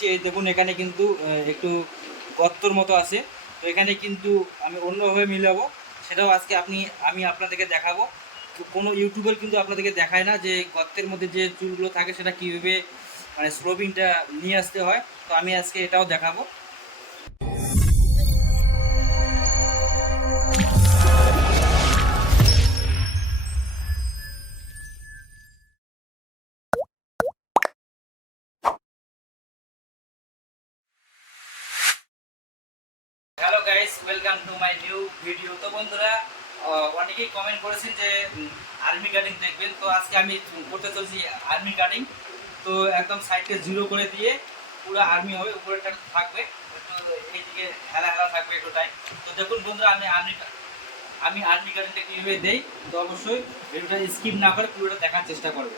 চালাচ্ছি এই দেখুন এখানে কিন্তু একটু গর্তর মতো আছে। তো এখানে কিন্তু আমি অন্যভাবে মিলাবো। সেটাও আজকে আপনি, আমি আপনাদেরকে দেখাবো। তো কোনো ইউটিউবার কিন্তু আপনাদেরকে দেখায় না যে গর্তের মধ্যে যে চুলগুলো থাকে, সেটা কীভাবে মানে স্লোবিংটা নিয়ে আসতে হয়। তো আমি আজকে এটাও দেখাবো। Guys welcome to my new video তো বন্ধুরা অনেকেই কমেন্ট করেছেন যে আর্মি কাটিং দেখবেন। তো আজকে আমি করতে চলছি আর্মি কাটিং তো একদম সাইডকে জিরো করে দিয়ে পুরো আর্মি হবে উপরেটা থাকবে। একটু এইদিকে হেলা হেলা থাকবে একটু টাইম তো দেখুন বন্ধুরা, আমি আর্মি আমি আর্মি কাটিংটা কীভাবে দেই, তো অবশ্যই ভিডিওটা স্কিপ না করে পুরোটা দেখার চেষ্টা করবে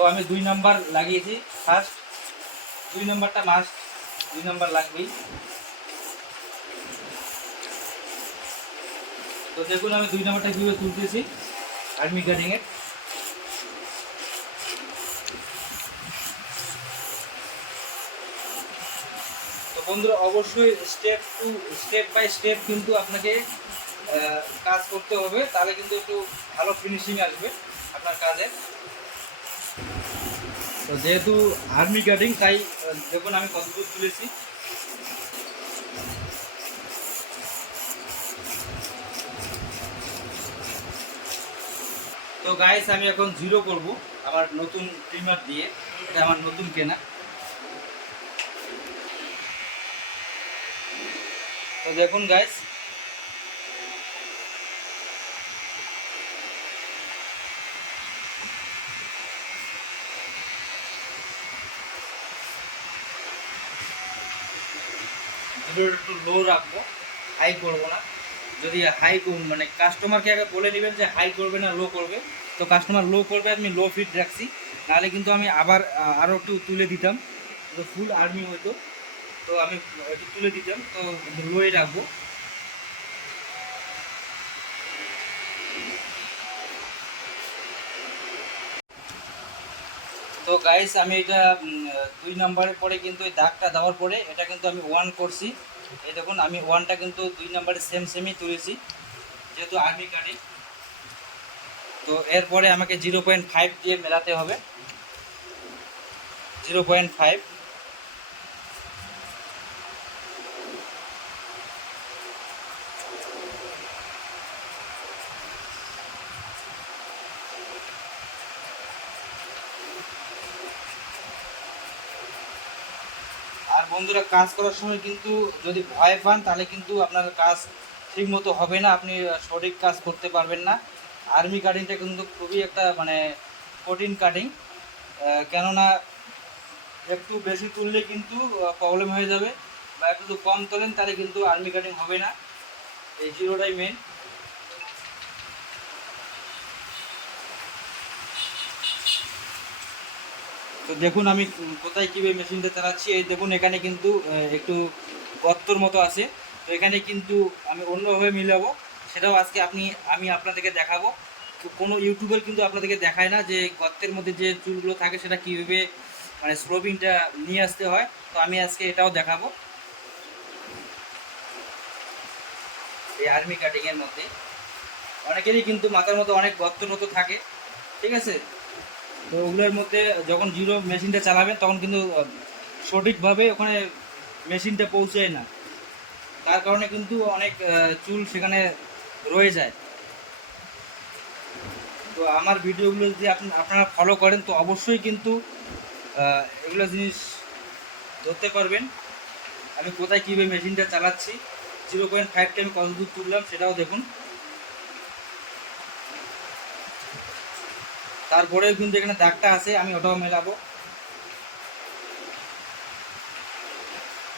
তো আমি দুই নাম্বার লাগিয়েছি ফার্স্ট দুই নাম্বারটা মাস্ট দুই নাম্বার লাগবেই। তো দেখুন, আমি দুই নাম্বারটা কীভাবে তুলতেছি আর্মি কাটিংয়ে তো বন্ধুরা, অবশ্যই step to step by step কিন্তু আপনাকে কাজ করতে হবে। তাহলে কিন্তু একটু ভালো ফিনিশিং আসবে আপনার কাজে তো যেহেতু আর্মি গার্ডিং তাই দেখুন আমি কতদূর তুলেছি, তো গাইস আমি এখন জিরো করব আমার নতুন ট্রিমার দিয়ে। এটা আমার নতুন কেনা। তো দেখুন গাইস ভিডিওটা একটু লো রাখব হাই করব না। যদি হাই মানে কাস্টমারকে আগে বলে দিবেন যে হাই করবে না লো করবে। তো কাস্টমার লো করবে, আমি লো ফিট রাখছি। নাহলে কিন্তু আমি আবার আরও একটু তুলে দিতাম। ফুল আর্মি হতো তো আমি একটু তুলে দিতাম। তো লোয়ে রাখব। তো গাইস আমি এটা দুই নম্বরের পরে কিন্তু এই দাগটা দেওয়ার পরে এটা কিন্তু আমি ওয়ান করছি। এই দেখুন, আমি ওয়ানটা কিন্তু দুই নম্বরে সেম সেমই তুলেছি, যেহেতু আর্মি কার্ডে তো এরপরে আমাকে জিরো পয়েন্ট ফাইভ দিয়ে মেলাতে হবে। জিরো পয়েন্ট ফাইভ বন্ধুরা, কাজ করার সময় কিন্তু যদি ভয় পান, তাহলে কিন্তু আপনার কাজ ঠিক মতো হবে না। আপনি সঠিক কাজ করতে পারবেন না। আর্মি কাটিংটা কিন্তু খুবই একটা মানে কঠিন কাটিং কেননা একটু বেশি তুললে কিন্তু প্রবলেম হয়ে যাবে। বা একটু কম তোলেন, তাহলে কিন্তু আর্মি কাটিং হবে না। এই জিরোটাই মেন তো দেখুন আমি কোথায় কীভাবে মেশিনটা চালাচ্ছি। এই দেখুন, এখানে কিন্তু একটু গর্তর মতো আছে। তো এখানে কিন্তু আমি অন্যভাবে মিলাবো। সেটাও আজকে আপনি, আমি আপনাদেরকে দেখাবো। কোনো ইউটিউবার কিন্তু আপনাদেরকে দেখায় না যে গর্তের মধ্যে যে চুলগুলো থাকে, সেটা কীভাবে মানে স্লোবিংটা নিয়ে আসতে হয়। তো আমি আজকে এটাও দেখাবো। এই আর্মি কাটিংয়ের মধ্যে। অনেকেরই কিন্তু মাথার মধ্যে অনেক গর্ত মতো থাকে। ঠিক আছে? তো ওগুলোর মধ্যে যখন জিরো মেশিনটা চালাবেন, তখন কিন্তু সঠিকভাবে ওখানে মেশিনটা পৌঁছায় না। তার কারণে কিন্তু অনেক চুল সেখানে রয়ে যায়। তো আমার ভিডিওগুলো যদি আপনি, আপনারা ফলো করেন, তো অবশ্যই কিন্তু এগুলো জিনিস ধরতে পারবেন। আমি কোথায় কীভাবে মেশিনটা চালাচ্ছি জিরো পয়েন্ট ফাইভটা আমি কত দূর তুললাম সেটাও দেখুন। তারপরেও কিন্তু এখানে দাগটা আছে, আমি ওটাও মেলাবো।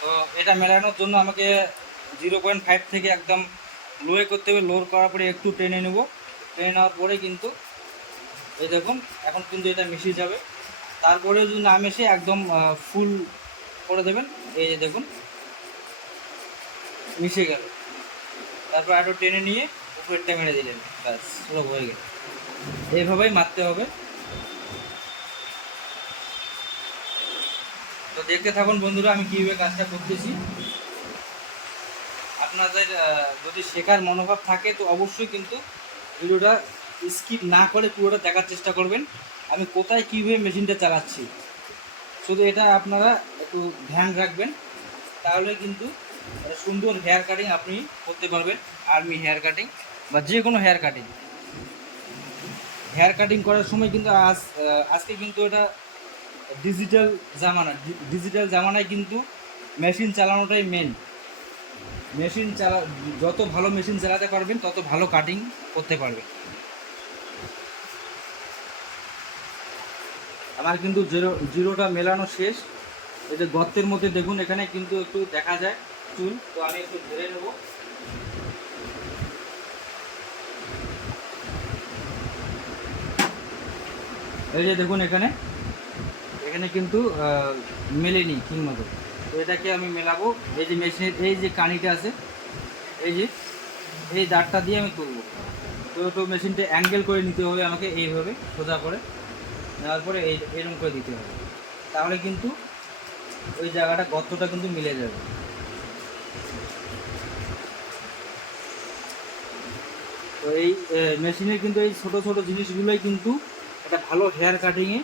তো এটা মেলানোর জন্য আমাকে জিরো পয়েন্ট ফাইভ থেকে একদম লোয়ে করতে হবে লোর করার পরে একটু টেনে নেব। টেনে নেওয়ার পরে কিন্তু এই দেখুন, এখন কিন্তু এটা মিশে যাবে। তারপরেও যদি না মেশে একদম ফুল করে দেবেন, এই যে দেখুন, মিশে গেল। তারপর একটু টেনে নিয়ে উপরেরটা মেরে দিলেন, ব্যাস পুরো হয়ে গেল। এইভাবেই মারতে হবে। তো দেখতে থাকুন বন্ধুরা, আমি কীভাবে কাজটা করতেছি। আপনাদের যদি শেখার মনোভাব থাকে, তো অবশ্যই কিন্তু ভিডিওটা স্কিপ না করে পুরোটা দেখার চেষ্টা করবেন। আমি কোথায় কীভাবে মেশিনটা চালাচ্ছি, শুধু এটা আপনারা একটু ধ্যান রাখবেন। তাহলে কিন্তু সুন্দর হেয়ার কাটিং আপনি করতে পারবেন আর্মি হেয়ার কাটিং বা যে কোনো হেয়ার কাটিং হেয়ার কাটিং করার সময় কিন্তু আজ আজকে কিন্তু এটা ডিজিটাল জামানা ডিজিটাল জামানায় কিন্তু মেশিন চালানোটাই মেন মেশিন চালা, যত ভালো মেশিন চালাতে পারবেন, তত ভালো কাটিং করতে পারবেন। আমার কিন্তু জিরো, জিরোটা মেলানো শেষ। এই যে গর্তের মধ্যে দেখুন, এখানে কিন্তু একটু দেখা যায় চুল। তো আমি একটু ধরে নেব। এই যে দেখুন এখানে। এখানে কিন্তু মেলেনি ঠিক মতো। তো এটাকে আমি মেলাবো। এই যে মেশিনের এই যে কানিটা আছে, এই যে, এই দাঁতটা দিয়ে আমি তুলবো। তো একটু মেশিনটা অ্যাঙ্গেল করে নিতে হবে আমাকে এইভাবে, সোজা করে। নেওয়ার পরে এই, এরকম করে দিতে হবে। তাহলে কিন্তু ওই জায়গাটা গর্তটা কিন্তু মিলে যাবে। তো এই মেশিনের কিন্তু এই ছোট ছোট জিনিসগুলোই কিন্তু একটা ভালো হেয়ার কাটিংয়ে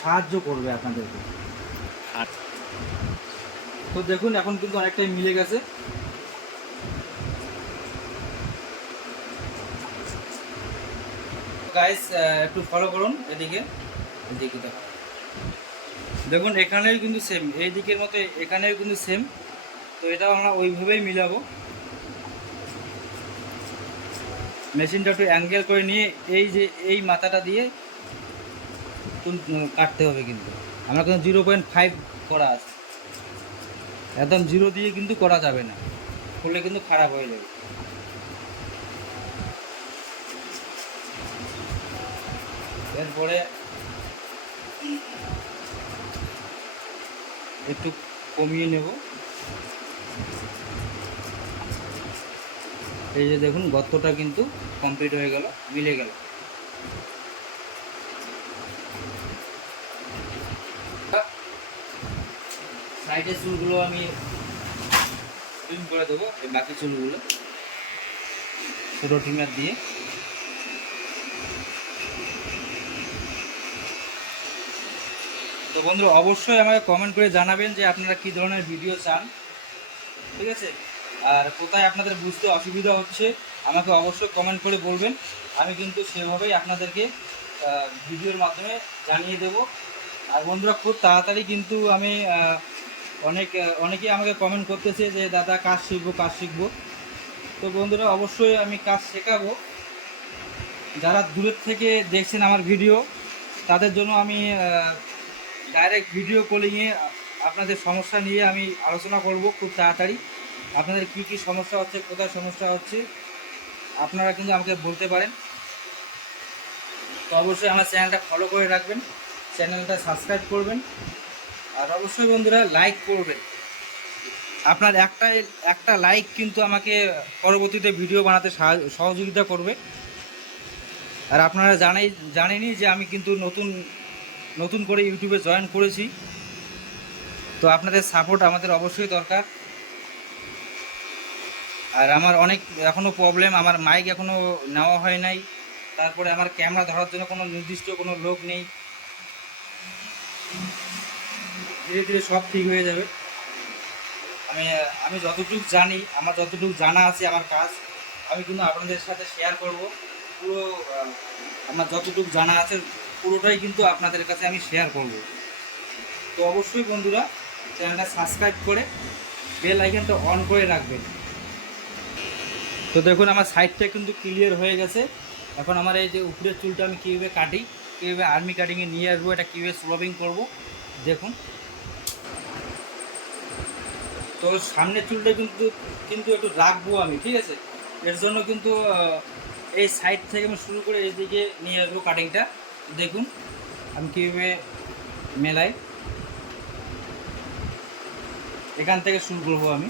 সাহায্য করবে আপনাদেরকে। তো দেখুন এখন কিন্তু অনেকটাই মিলে গেছে। গাইস একটু ফলো করুন এদিকে। এদিকে দেখো দেখুন এখানেও কিন্তু সেম এই দিকের মতো এখানেও কিন্তু সেম তো এটাও আমরা ওইভাবেই মিলাবো। মেশিনটা একটু অ্যাঙ্গেল করে নিয়ে এই যে, এই মাথাটা দিয়ে কাটতে হবে কিন্তু। আমরা কিন্তু জিরো পয়েন্ট ফাইভ করা আছে। একদম জিরো দিয়ে কিন্তু করা যাবে না। করলে কিন্তু খারাপ হয়ে যাবে। এরপরে একটু কমিয়ে নেব। এই যে দেখুন, গর্তটা কিন্তু কমপ্লিট হয়ে গেল, মিলে গেল। সাইডের চুলগুলো আমি ট্রিম করে দেবো, এই বাকি চুলগুলো। ছোটো ট্রিমার দিয়ে। তো বন্ধু অবশ্যই আমাকে কমেন্ট করে জানাবেন যে আপনারা কী ধরনের ভিডিও চান। ঠিক আছে? আর কোথায় আপনাদের বুঝতে অসুবিধা হচ্ছে, আমাকে অবশ্যই কমেন্ট করে বলবেন। আমি কিন্তু সেভাবেই আপনাদেরকে ভিডিওর মাধ্যমে জানিয়ে দেব। আর বন্ধুরা, খুব তাড়াতাড়ি কিন্তু আমি অনেক, অনেকেই আমাকে কমেন্ট করতেছে যে, দাদা, কাজ শিখব কাজ শিখব। তো বন্ধুরা, অবশ্যই আমি কাজ শেখাবো। যারা দূরের থেকে দেখছেন আমার ভিডিও, তাদের জন্য আমি ডাইরেক্ট ভিডিও কলিংয়ে আপনাদের সমস্যা নিয়ে আমি আলোচনা করব খুব তাড়াতাড়ি। আপনাদের কি কি সমস্যা হচ্ছে, কোথায় সমস্যা হচ্ছে, আপনারা কিন্তু আমাকে বলতে পারেন। তো অবশ্যই আমার চ্যানেলটা ফলো করে রাখবেন, চ্যানেলটা সাবস্ক্রাইব করবেন, আর অবশ্যই বন্ধুরা লাইক করবেন। আপনার একটা একটা লাইক কিন্তু আমাকে পরবর্তীতে ভিডিও বানাতে সাহা- সহযোগিতা করবে। আর আপনারা জানাই, জানেনই যে আমি কিন্তু নতুন নতুন করে ইউটিউবে জয়েন করেছি। তো আপনাদের সাপোর্ট আমাদের অবশ্যই দরকার। আর আমার অনেক এখনও প্রবলেম আমার মাইক এখনও নেওয়া হয় নাই। তারপরে আমার ক্যামেরা ধরার জন্য কোনো নির্দিষ্ট কোনো লোক নেই। ধীরে ধীরে সব ঠিক হয়ে যাবে। আমি আমি যতটুকু জানি, আমার যতটুকু জানা আছে আমার কাজ, আমি কিন্তু আপনাদের সাথে শেয়ার করব। পুরো আমার যতটুকু জানা আছে, পুরোটাই কিন্তু আপনাদের কাছে আমি শেয়ার করব। তো অবশ্যই বন্ধুরা, চ্যানেলটা সাবস্ক্রাইব করে বেল আইকনটা অন করে রাখবেন। তো দেখুন, আমার সাইডটা কিন্তু ক্লিয়ার হয়ে গেছে। এখন আমার এই যে উপরের চুলটা আমি কীভাবে কাটি, কীভাবে আর্মি কাটিংয়ে নিয়ে আসব, এটা কীভাবে স্লোবিং করব, দেখুন। তো সামনের চুলটা কিন্তু কিন্তু একটু রাখব আমি, ঠিক আছে? এর জন্য কিন্তু এই সাইড থেকে আমি শুরু করে এইদিকে নিয়ে আসব কাটিংটা দেখুন, আমি কীভাবে মেলাই। এখান থেকে শুরু করব আমি।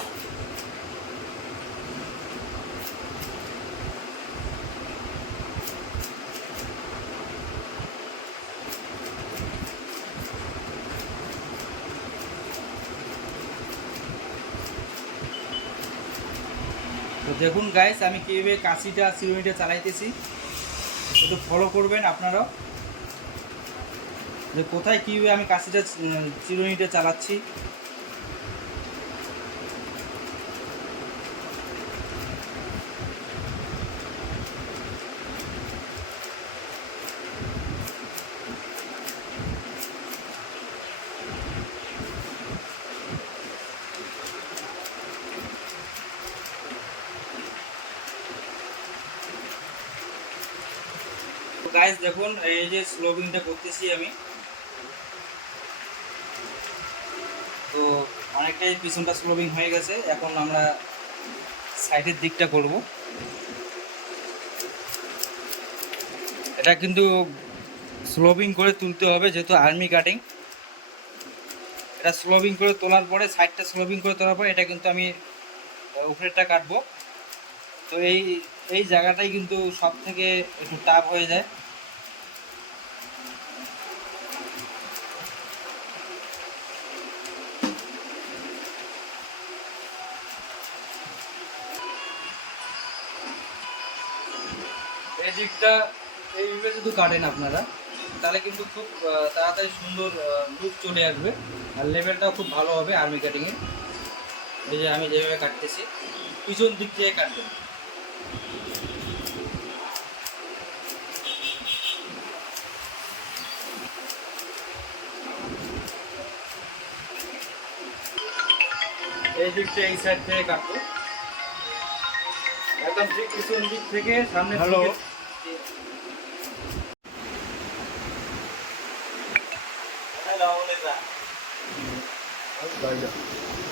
দেখুন গাইস আমি কীভাবে কাশিটা চিরুনিটা চালাইতেছি। একটু ফলো করবেন আপনারাও। যে কোথায় কীভাবে আমি কাশিটা চিরুনিটা চালাচ্ছি। গাইস দেখুন, এই যে স্লোবিংটা করতেছি আমি। তো অনেকটাই পিছনটা স্লোবিং হয়ে গেছে। এখন আমরা সাইডের দিকটা করব। এটা কিন্তু স্লোবিং করে তুলতে হবে, যেহেতু আর্মি কাটিং এটা স্লোবিং করে তোলার পরে সাইডটা স্লোবিং করে তোলার পরে, এটা কিন্তু আমি উপরেরটা কাটবো। তো এই এই জায়গাটাই কিন্তু সব থেকে একটু টাফ হয়ে যায়। এই দিকটা এইভাবে যদি কাটেন আপনারা তাহলে কিন্তু খুব তাড়াতাড়ি সুন্দর লুক চলে আসবে। আর লেভেলটাও খুব ভালো হবে আর্মি কাটিংয়ে এই যে আমি যেভাবে কাটতেছি পিছন দিক থেকে কাটবেন। এই দিকটা এই সাইড থেকে কাটবো। একদম ঠিক পিছন দিক থেকে সামনে 来一下。